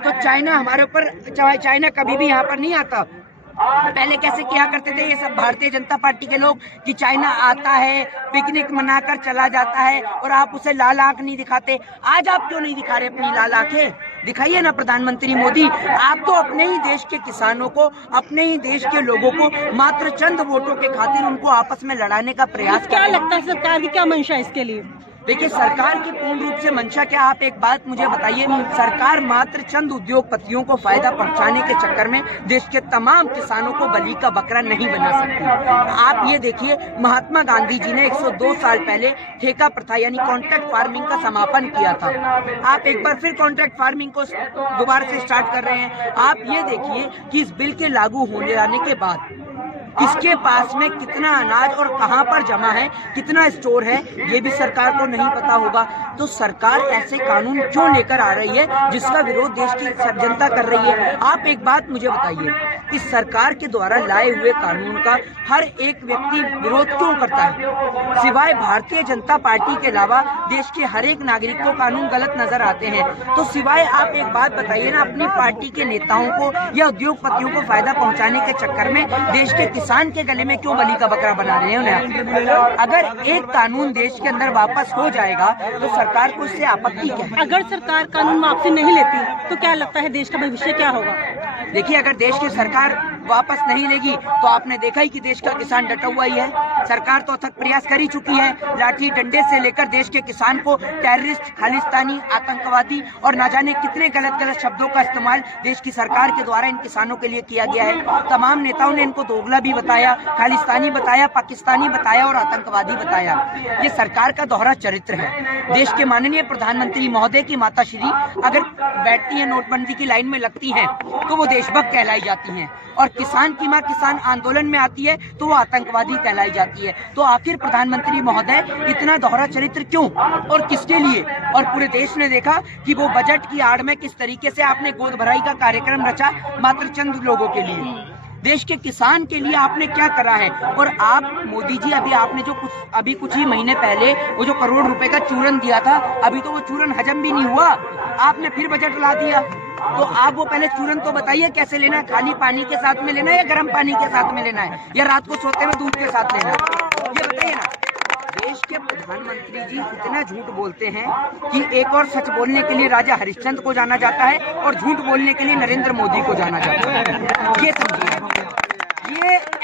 तो चाइना हमारे ऊपर, चाइना कभी भी यहाँ पर नहीं आता। पहले कैसे किया करते थे ये सब भारतीय जनता पार्टी के लोग कि चाइना आता है, पिकनिक मनाकर चला जाता है और आप उसे लाल आंख नहीं दिखाते। आज आप क्यों नहीं दिखा रहे अपनी लाल आंखें? दिखाइए ना प्रधानमंत्री मोदी। आप तो अपने ही देश के किसानों को, अपने ही देश के लोगों को मात्र चंद वोटों के खातिर उनको आपस में लड़ाने का प्रयास कर रहे हैं। क्या लगता है सरकार की क्या मंशा है इसके लिए? देखिए, सरकार की पूर्ण रूप से मंशा क्या, आप एक बात मुझे बताइए। सरकार मात्र चंद उद्योगपतियों को फायदा पहुंचाने के चक्कर में देश के तमाम किसानों को बलि का बकरा नहीं बना सकती। आप ये देखिए, महात्मा गांधी जी ने 102 साल पहले ठेका प्रथा यानी कॉन्ट्रैक्ट फार्मिंग का समापन किया था। आप एक बार फिर कॉन्ट्रैक्ट फार्मिंग को दोबारा से स्टार्ट कर रहे हैं। आप ये देखिए कि इस बिल के लागू होने जाने के बाद किसके पास में कितना अनाज और कहां पर जमा है, कितना स्टोर है, ये भी सरकार को नहीं पता होगा। तो सरकार ऐसे कानून क्यों लेकर आ रही है जिसका विरोध देश की जनता कर रही है? आप एक बात मुझे बताइए, इस सरकार के द्वारा लाए हुए कानून का हर एक व्यक्ति विरोध क्यों करता है? सिवाय भारतीय जनता पार्टी के अलावा देश के हर एक नागरिक को कानून गलत नजर आते हैं। तो सिवाय, आप एक बात बताइए ना, अपनी पार्टी के नेताओं को या उद्योगपतियों को फायदा पहुंचाने के चक्कर में देश के किसान के गले में क्यों बलि का बकरा बना रहे हैं उन्हें? अगर एक कानून देश के अंदर वापस हो जाएगा तो सरकार को इससे आपत्ति क्या है? अगर सरकार कानून वापसी नहीं लेती तो क्या लगता है देश का भविष्य क्या होगा? देखिए, अगर देश की सरकार वापस नहीं लेगी तो आपने देखा ही कि देश का किसान डटा हुआ ही है। सरकार तो अथक प्रयास कर ही चुकी है, लाठी डंडे से लेकर देश के किसान को टेररिस्ट, खालिस्तानी, आतंकवादी और न जाने कितने गलत गलत शब्दों का इस्तेमाल देश की सरकार के द्वारा इन किसानों के लिए किया गया है। तमाम नेताओं ने इनको दोगला भी बताया, खालिस्तानी बताया, पाकिस्तानी बताया और आतंकवादी बताया। ये सरकार का दोहरा चरित्र है। देश के माननीय प्रधानमंत्री महोदय की माताश्री अगर बैठती है, नोटबंदी की लाइन में लगती हैं तो वो देशभक्त कहलाई जाती हैं, और किसान की मां किसान आंदोलन में आती है तो वो आतंकवादी कहलाई जाती है। तो आखिर प्रधानमंत्री महोदय इतना दोहरा चरित्र क्यों और किसके लिए? और पूरे देश ने देखा कि वो बजट की आड़ में किस तरीके से आपने गोद भराई का कार्यक्रम रचा मात्र चंद लोगों के लिए। देश के किसान के लिए आपने क्या करा है? और आप मोदी जी, अभी आपने जो कुछ ही महीने पहले वो जो करोड़ रुपए का चूरन दिया था, अभी तो वो चूरन हजम भी नहीं हुआ, आपने फिर बजट ला दिया। तो आप वो पहले चूरन तो बताइए कैसे लेना है? खाली पानी के साथ में लेना है या गर्म पानी के साथ में लेना है, या रात को सोते में दूध के साथ लेना है? ये बताइए ना। देश के प्रधानमंत्री जी इतना झूठ बोलते हैं कि एक और सच बोलने के लिए राजा हरिश्चंद्र को जाना जाता है और झूठ बोलने के लिए नरेंद्र मोदी को जाना जाता है। ये समझिए। ये